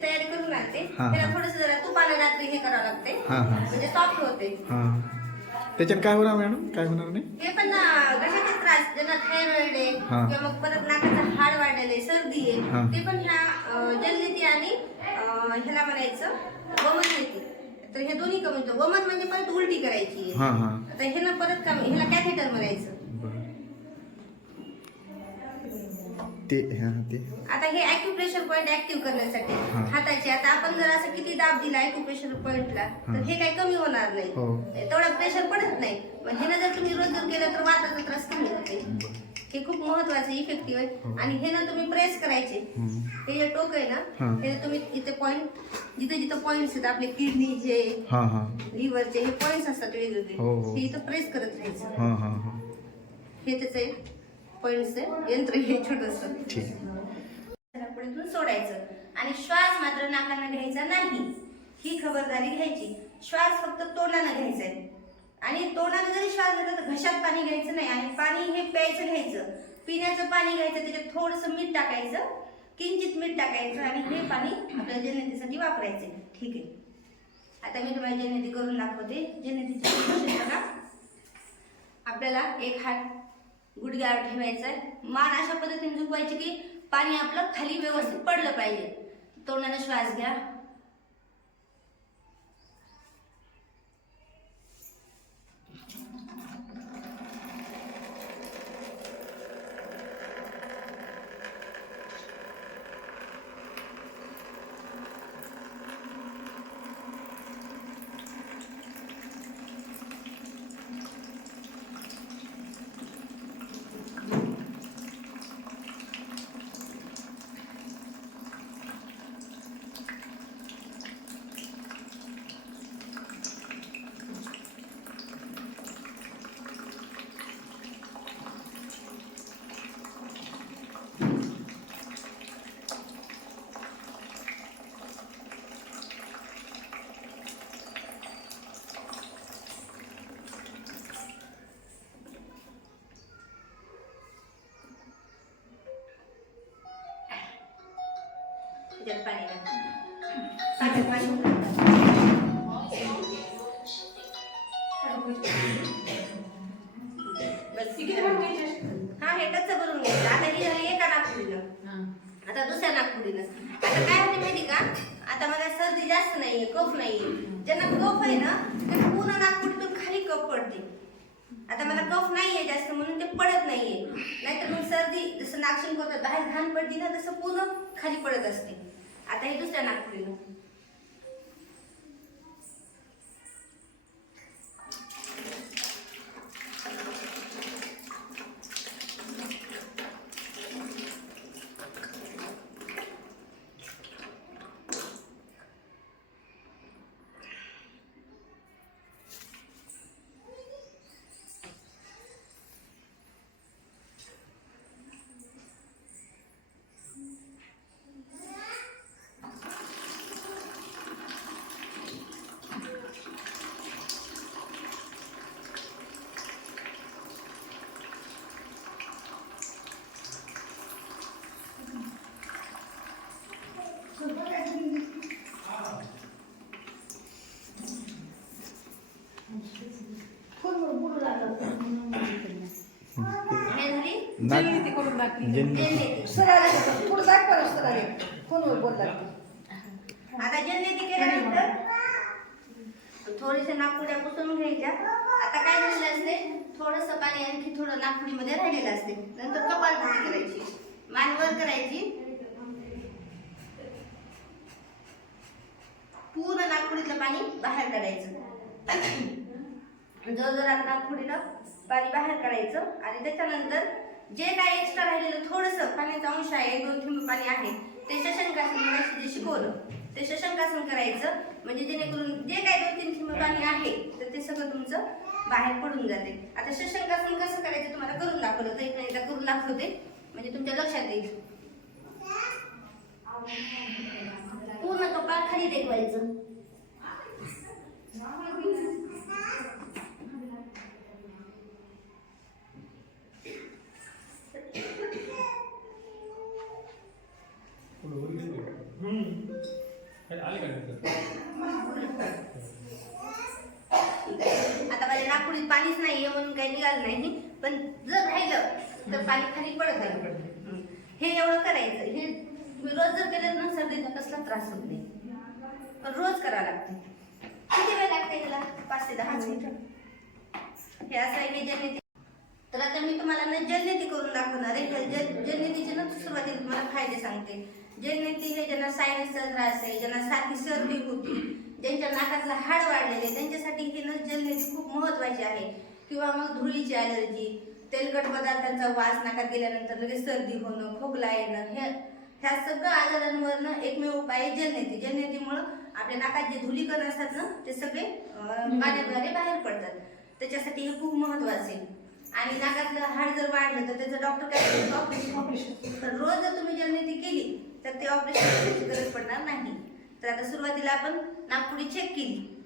तयारी करून लागते. हा, त्याला हा. थोडस जरा तुपाने रात्री हे करावं लागते, हा, हा. म्हणजे सॉफ्ट होते. हां, त्याच्यात काय होणार मॅडम, काय होणार नाही? हे पण घशाचे त्रास, ज्यांना थायरॉइड आहे हा. किंवा मग परत नाकाचं हाड वाढलेलं आहे, सर्दी हा. आहे, ते पण ह्या जलनेती आणि ह्याला म्हणायचं वमन येते. तर हे दोन्ही कमी होतं. वमन म्हणजे परत उलटी करायची. हां, हां. आता हे ना परत कमी, ह्याला कॅथेटर म्हणायचं. ते हां ते आता हे ॲक्युप्रेशर पॉईंट ऍक्टिव्ह करण्यासाठी हा. हाताचे. आता आपण जर असं किती दाब दिला ॲक्युप्रेशर पॉईंटला तर हे काही कमी होणार नाही. हो. तेवढा प्रेशर पडत नाही. पण हे ना जर तुम्ही रोज जर केलं तर वाताचा त्रास कमी होते. हे खूप महत्वाचं इफेक्टिव्ह आहे. आणि हे ना तुम्ही प्रेस करायचे. हे जे टोक आहे ना, हे तुम्ही इथे पॉईंट, जिथे जिथे पॉईंट्स आहेत आपले किडनीचे, लिव्हरचे, हे पॉईंट्स असतात वेगवेगळे, हे इथं प्रेस करत राहायचं. हे त्याचं एक पॉईंटचं यंत्र, हे छोटस पुढे सोडायचं. आणि श्वास मात्र नाकाने घ्यायचा नाही, ही खबरदारी घ्यायची. श्वास फक्त तोंडाने घ्यायचा आहे. आणि तोंडाने जरी श्वास घेतला तर घशात पाणी घ्यायचं नाही. आणि पाणी हे प्यायचं घ्यायचं, पिण्याचं पाणी घ्यायचं, त्याच्यात थोडंसं मीठ टाकायचं, किंचित मीठ टाकायचं, आणि हे पाणी आपल्या जलनेतीसाठी वापरायचं. ठीक आहे. आता मी तुम्हाला जलनेती करून दाखवते. जलनेतीची बघा, आपल्याला एक हात गुडघ्यावर ठेवायचा आहे. मान अशा पद्धतीने झुकवायची की पाणी आपलं खाली व्यवस्थित पडलं पाहिजे. तोंडाने श्वास घ्या. पाणी हा, हे टच भरून घ्यायचं. आता ही झाली एका नागपुडीनं. आता दुसऱ्या नागपुडीनं. आता काय होते माहिती का, आता मला सर्दी जास्त नाहीये, कफ नाहीये. ज्यांना कफ आहे ना, ते पूर्ण नागपुडीतून खाली कफ पडते. आता मला कफ नाहीये जास्त म्हणून ते पडत नाहीये. नाहीतर मग सर्दी जसं नाक शिंकवतात, बाहेर घाण पडली ना, तसं पूर्ण खाली पडत असते. आता हे दुसऱ्या नागपुडीनं. जलनेती करून दाखवली. आता जलनेती केल्यानंतर थोडेसे नाकपुड्या पुसून घ्यायच्या. आता काय झालेलं असते, थोडंसं पाणी आणखी थोडं नाकपुडीमध्ये राहिलेलं असते. नंतर कपालभाती करायची, मान वर करायची, पूर्ण नाकपुडीतलं पाणी बाहेर काढायचं. जोरजोरात नाकपुडीनं पाणी बाहेर काढायचं. आणि त्याच्यानंतर जे काही एक्स्ट्रा राहिलेलं थोडंसं पाण्याचा अंश आहे, 1-2 थेंब पाणी आहे, ते शशंकासन जे शिकवलं ते शशंकासन करायचं. म्हणजे जेणेकरून जे काही 2-3 थेंब पाणी आहे तर ते सगळं तुमचं बाहेर पडून जाते. आता शशंकासन कसं करायचं तुम्हाला करून दाखवलं, तर एकदा करून दाखवते म्हणजे तुमच्या लक्षात येईल. पूर्ण कपाळ खाली टेकवायचं. हम्म आता माझ्या नागपुडीत पाणीच नाहीये म्हणून काही निघालं नाही, पण जर राहिलं तर पाणी खाली पडत राहिलं. हे एवढं करायचं. हे रोज जर केलं ना सर्दीचा कसला त्रास होत नाही, पण रोज करावं लागते. किती वेळ लागते ह्याला? 5 ते 10 मिनिटं. हे असं आहे हे जलनेती. तर आता मी तुम्हाला ना जलनेती करून दाखवणार आहे. जलनेतीचे ना सुरुवातीला तुम्हाला फायदे सांगते. जलनेती हे ज्यांना सायनसचा त्रास आहे, ज्यांना सारखी सर्दी होती, ज्यांच्या नाकातलं हाड वाढलेले, त्यांच्यासाठी ही ना जलनेती खूप महत्वाची आहे. किंवा मग धुळीची ॲलर्जी, तेलकट पदार्थांचा वास नाकात गेल्यानंतर लगेच सर्दी होणं, खोकला येणं, ह्या सगळ्या आजारांवर एकमेव उपाय आहे जलनेती. जलनेतीमुळं आपल्या नाकात जे धुलीकण असतात ना ते सगळे पाण्याद्वारे बाहेर पडतात. त्याच्यासाठी हे खूप महत्वाचं आहे. आणि नाकातलं हाड जर वाढलं तर त्याचं डॉक्टर काय म्हणतो? ऑपरेशन. तर रोज जर तुम्ही जलनेती केली तर ते ऑपरेशन करायची गरज पडणार नाही. तर आता सुरुवातीला आपण नाकपुडी चेक केली.